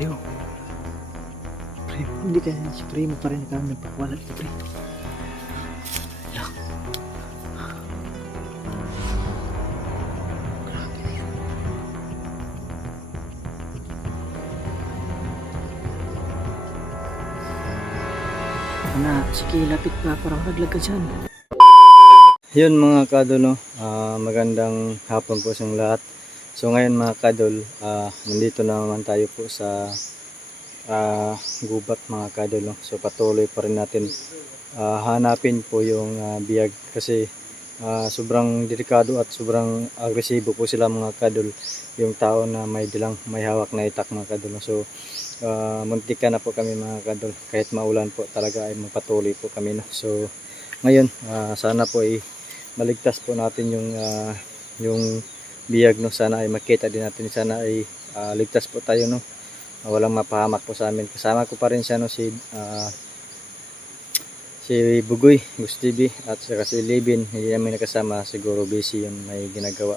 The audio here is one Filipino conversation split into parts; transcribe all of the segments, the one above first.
Pre, oh. Pre, hindi kaya si Pre mo pa rin kami nagpakwala dito, Pre. Hala. Grabe na yun. Ana, sige, lapit pa. Parang naglag ka dyan. Yun mga kadol, no? Magandang hapon po sa lahat. So ngayon mga kadol, nandito na naman tayo po sa gubat mga kadol, no? So patuloy pa rin natin hanapin po yung biyag kasi sobrang delikado at sobrang agresibo po sila mga kadol, yung tao na may hawak na itak mga kadol, no? So muntika na po kami mga kadol, kahit maulan po talaga ay magpatuloy po kami, no? So ngayon sana po ay maligtas po natin yung biyag, no? Sana ay makita din natin, sana ay ligtas po tayo, no? Walang mapahamak po sa amin. Kasama ko pa rin siya, no? Si Bugoy, Gus TV, at saka si Levin. Hindi namin nakasama, siguro busy yun, may ginagawa.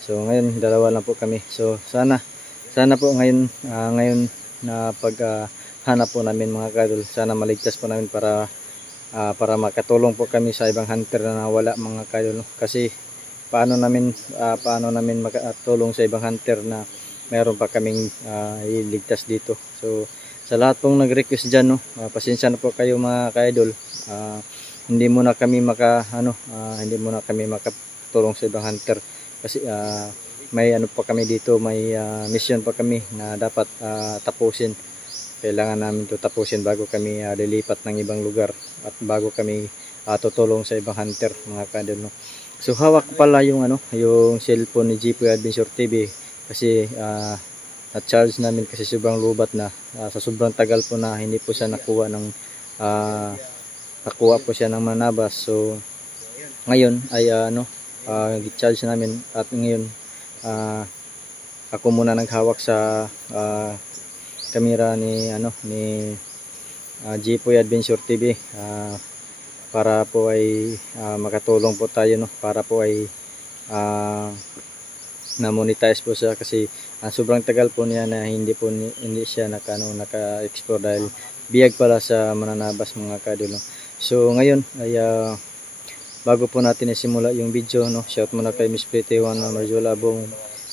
So ngayon dalawa lang po kami. So sana po ngayon na hanap po namin mga kadol, sana maligtas po namin para makatulong po kami sa ibang hunter na nawala mga kadol, no? Kasi paano namin makatulong sa ibang hunter na mayroon pa kaming iligtas dito. So sa lahat pong nag-request dyan, no, pasensya na po kayo mga ka-idol. Hindi muna kami makatulong sa ibang hunter kasi may pa kami dito, may mission pa kami na dapat tapusin. Kailangan namin ito tapusin bago kami lilipat ng ibang lugar at bago kami tutulong sa ibang hunter mga kadol, no? So hawak ko pala yung cellphone ni Jipoy Adventure TV kasi na-charge namin kasi sobrang lubat na, sa sobrang tagal po na hindi po siya nakuha po siya ng manabas. So ngayon ay i-charge namin at ngayon ako muna naghawak sa kamera ni Jipoy Adventure TV para po ay makatulong po tayo, no? Para po ay na-monetize po siya kasi sobrang tagal po niya na hindi siya naka-explore dahil biyag pala sa mananabas mga kadol, no? So ngayon ay bago po natin isimula yung video, no, shout muna kay Miss Pretty Juan Marjola Abong,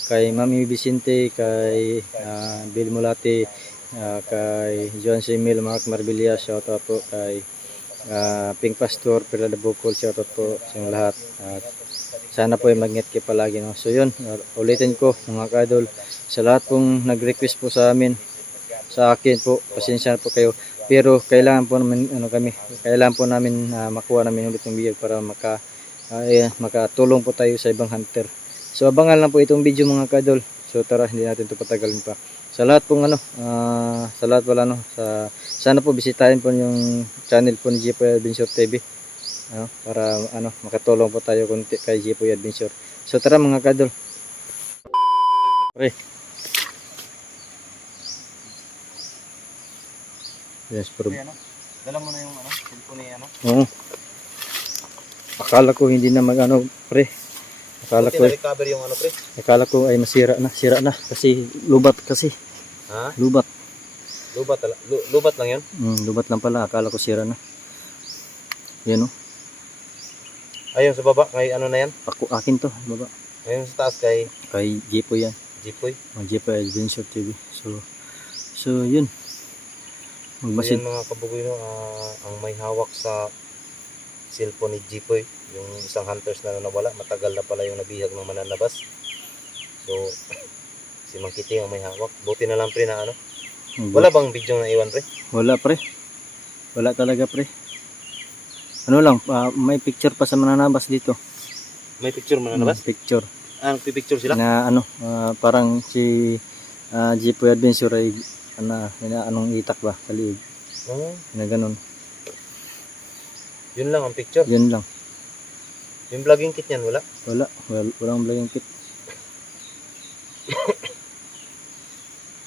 kay Mami Vicente, kay Bill Mulati, kay John Simil, Mark Marbilla, shout out po kay Pink Pastor, Pirada Bukol, shout out po sa inyong lahat. At sana po ay mag-ingat kayo palagi, no? So yun, ulitin ko mga kadol, sa lahat pong nag-request po sa amin, sa akin po, pasensya na po kayo, pero kailangan po namin makuha namin ulit yung biyag para makatulong po tayo sa ibang hunter. So abangan lang po itong video mga kadol. So tara, hindi natin ito patagalin pa. Sa lahat pong sana po bisitahin po yung channel po ni Jipoy Adventure TV, para makatulong po tayo kunti kay Jipoy Adventure. So tara mga kadol. Okay. Yes, bro. Dala mo na yung cellphone ni Oo. Akala ko hindi na pre. recover yung pre. Akala ko ay sira na kasi lubat kasi. Ha? Lubat. Lubat lang 'yon. Lubat lang pala, akala ko sira na. Yan, oh. Ayun sa baba kay na yan? Akin to, baba. Ayun sa taas kay Jipoy yan. Jipoy. Jipoy Adventure TV. So yun. Magmasid. Ayun mga kabugoy, no, ang may hawak sa cellphone ni Jipoy, yung isang hunters na nawala, matagal na pala yung nabihag ng mananabas. So si Mang Kiting ang may hawak. Buti na lang pre na Wala bang video na iwan pre? Wala pre. Wala talaga pre. May picture pa sa mananabas dito. May picture mananabas? Picture. Nagpi-picture sila? Na parang si Jipoy Adventure ay anong itak ba sa liig. Na ganun. Yun lang ang picture? Yun lang. Yung vlogging kit niyan wala? Walang vlogging kit.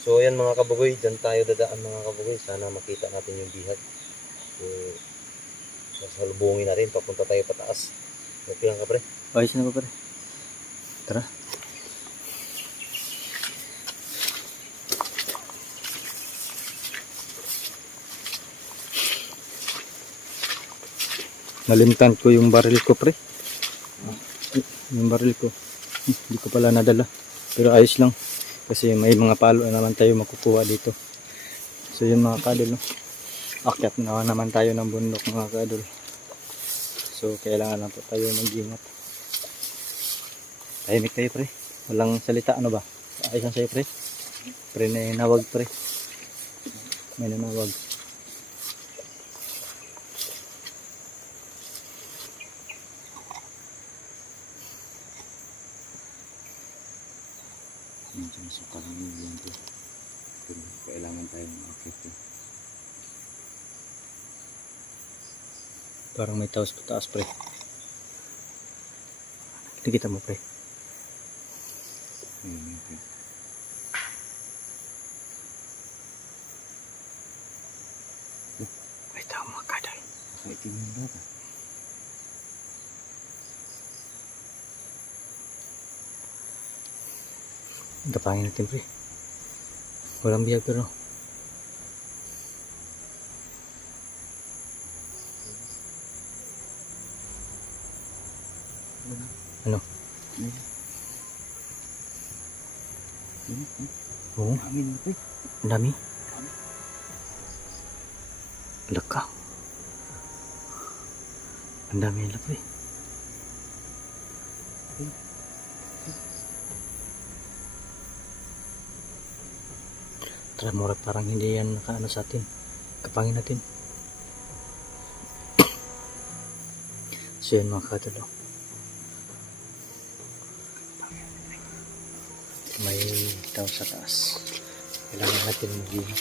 So ayan mga kabugoy, dyan tayo dadaan mga kabugoy. Sana makita natin yung bihag. So sasalubungin natin, papunta tayo pataas. Okay lang ka pre? Ayos na ba pre? Tara. Nalimtan ko yung baril ko, pre. Yung baril ko. Hindi ko pala nadala. Pero ayos lang. Kasi may mga palo na naman tayo makukuha dito. So yun mga kadol. No? Akyat na naman tayo ng bundok mga kadol. So kailangan lang po tayo mag-ingat. Tahimik tayo, pre. Walang salita, ano ba? Ayos lang sa'yo, pre. Pre na nawag, pre. May nanawag. Medyo masukal lang yun ito. Pero kailangan tayo mag-akit. Parang may taos pataas, pre. Nakikita mo, pre. Okay. May tao mga kadal. Nakaitim yung bata. Tapangin natin, pre. Walang biyag pero ano? Oo. Ang dami. Laka. Ang dami nila, pre. Tremor, parang hindi yan nakaano sa atin. Kapangin natin. So yun mga kadalo. May tao sa taas. Kailangan natin mag-ingat.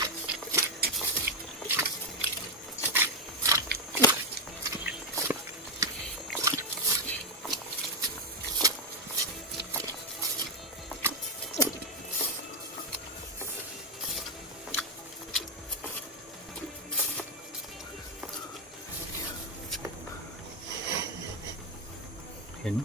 Yan.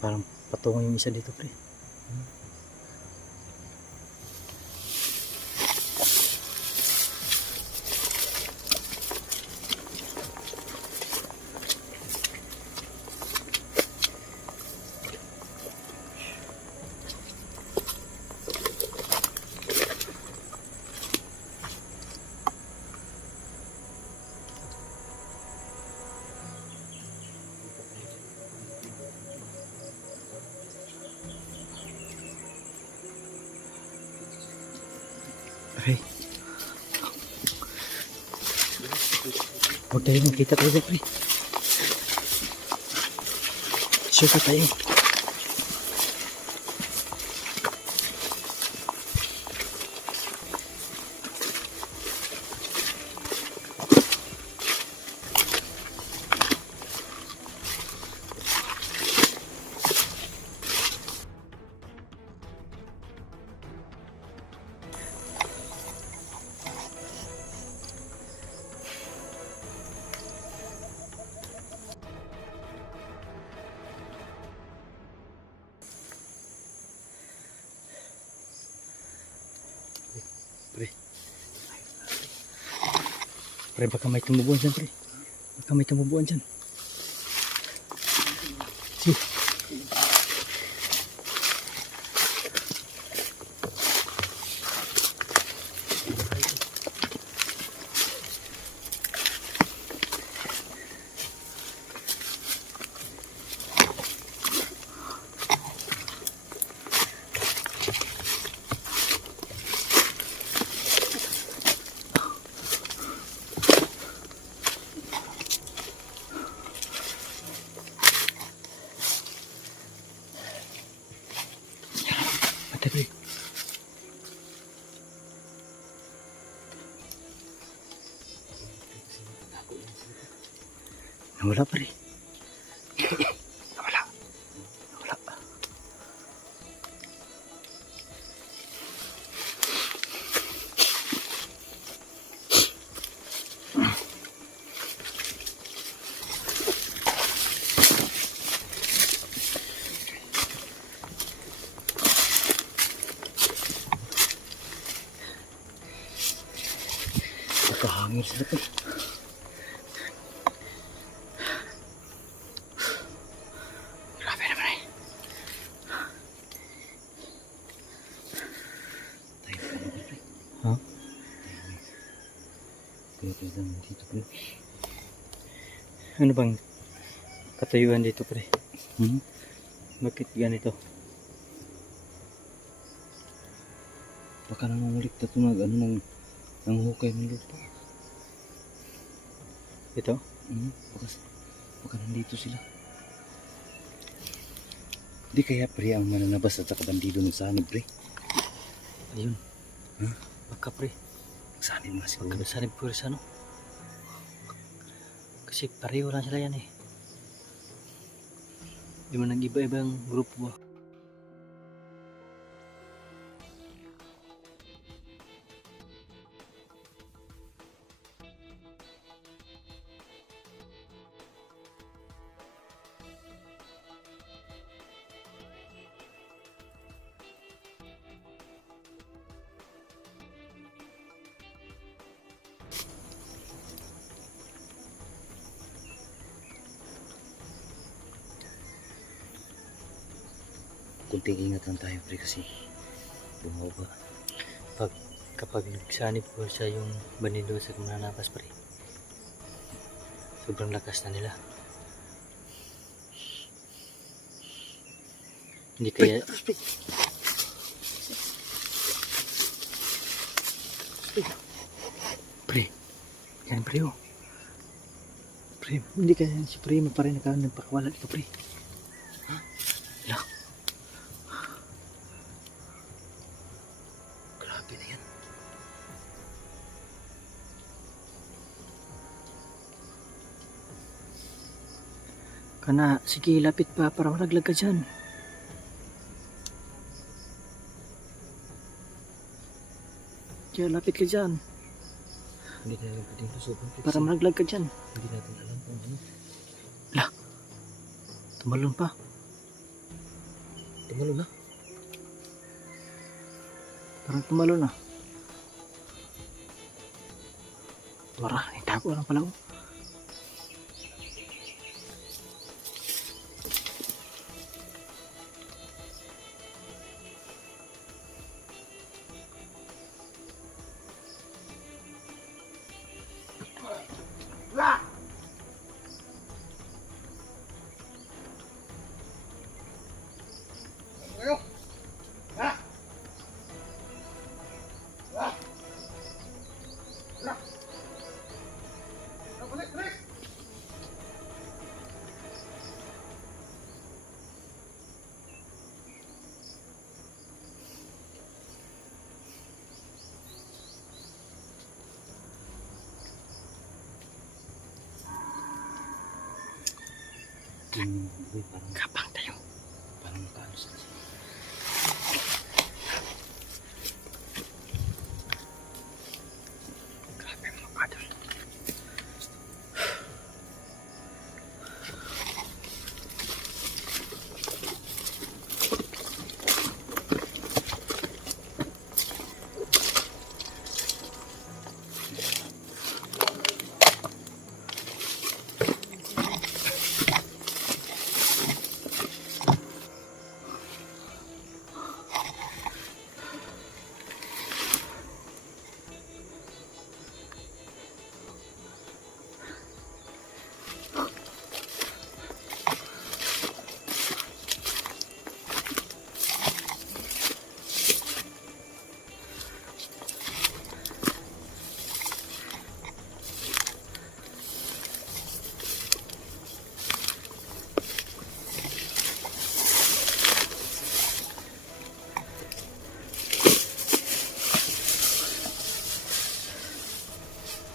Parang patungo yung isa dito, pre. Pre. Huwag tayo makita tayo, pre. Suka tayo. Pre, baka may tumubuan dyan, pre. Baka may tumubuan dyan. Si. Mati, pre. Nawala, pre. Nawala. Nawala. sila pre. Grabe naman eh. Tayo pa naman pre. Ha? Tayo lang dito pre. Ano bang katayuan dito pre? Hmm? Bakit ganito? Baka nangungulik na ito ng hukay ng lupa. Ito? Baka nandito sila. Di kaya pre ang mananabas at saka bandido ng sanib pre. Ayun. Ha? Baka pre. Sanib nga siguro. Baka sanib ko sa ano? Kasi pareho lang sila yan eh. Di man nag-iba-ibang grupo ba? Kunting ingat lang tayo pre kasi bumaba. Kapag nagsanib ko siya yung banido sa mananapas pre. Sobrang lakas na nila. Hindi kaya Pre, yan pre oh. pre, hindi kaya si Primo pa rin nagpakawala dito pre. Grabe na yan. Kana, sige lapit pa para malaglag ka dyan. Kaya lapit ka dyan Hindi natin pwedeng susukan pre. para malaglag ka dyan. Hindi natin alam kung ano. Tumalon pa. Tumalo na. Parang tumalon na. Wala, itago lang pala ko. Parang Kapang tayo. parang nakaalos na sila. Grabe mga kadol.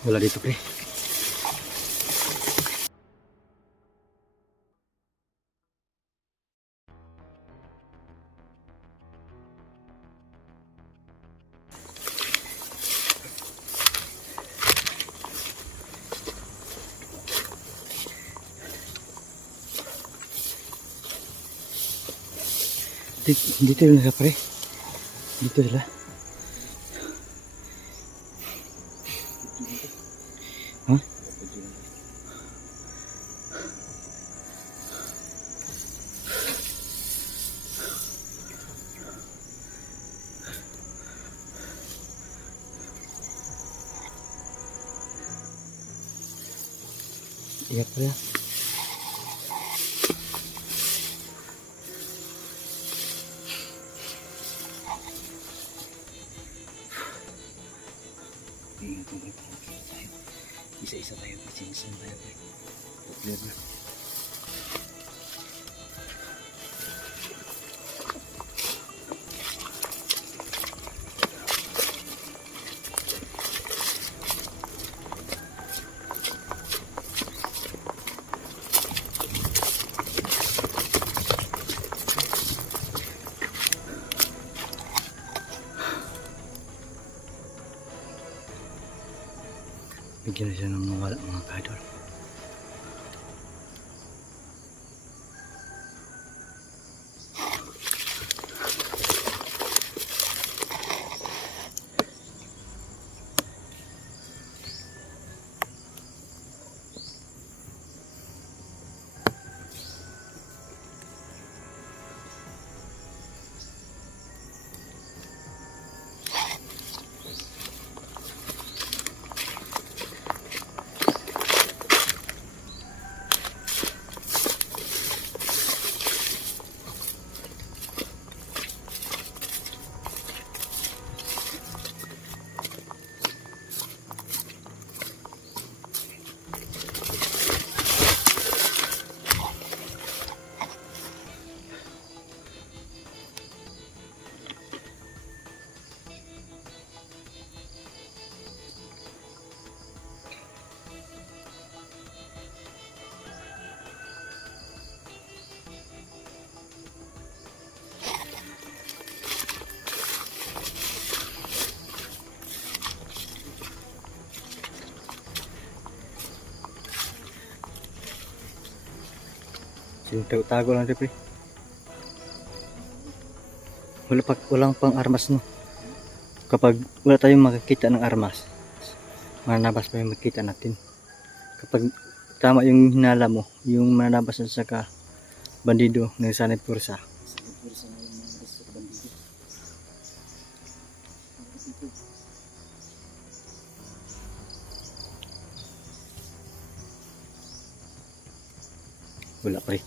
wala dito pre. Dito sila pre. Dito sila. Iya pre. Ingat mo, pre. Isa-isa tayo, pre. Sinisan tayo, pre. Clear na. Bigyan na siya ng mawala mga kadol. Tago lang rin pre. Walang pang armas no. Kapag wala tayong makikita ng armas, mananabas pa yung makita natin. Kapag tama yung hinala mo, yung mananabas na saka bandido ng sanit pursa. Pursa na yung mga gusto bandido. Wala pre.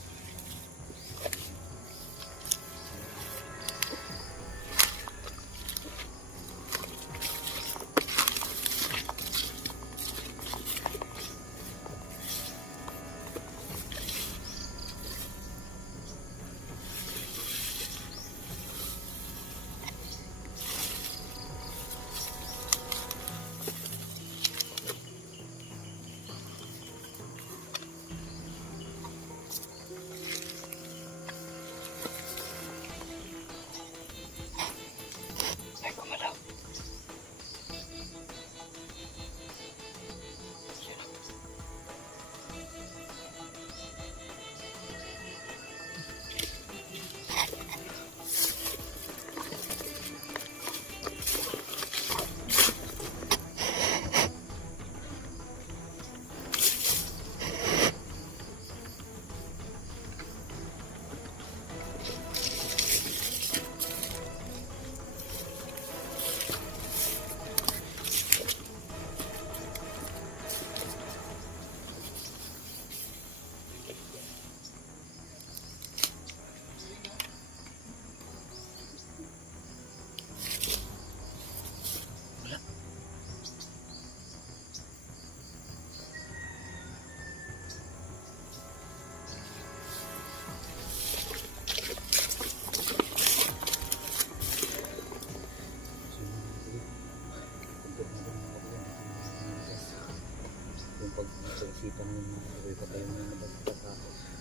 Yung pag-isipan ng mga kaway pa tayo na nabagkaka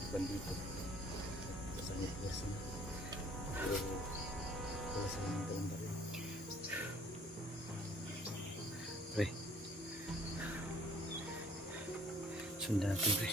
bandido. Sanit yes na. Pero wala sa mga dalang baril. Pre. Sundan natin pre.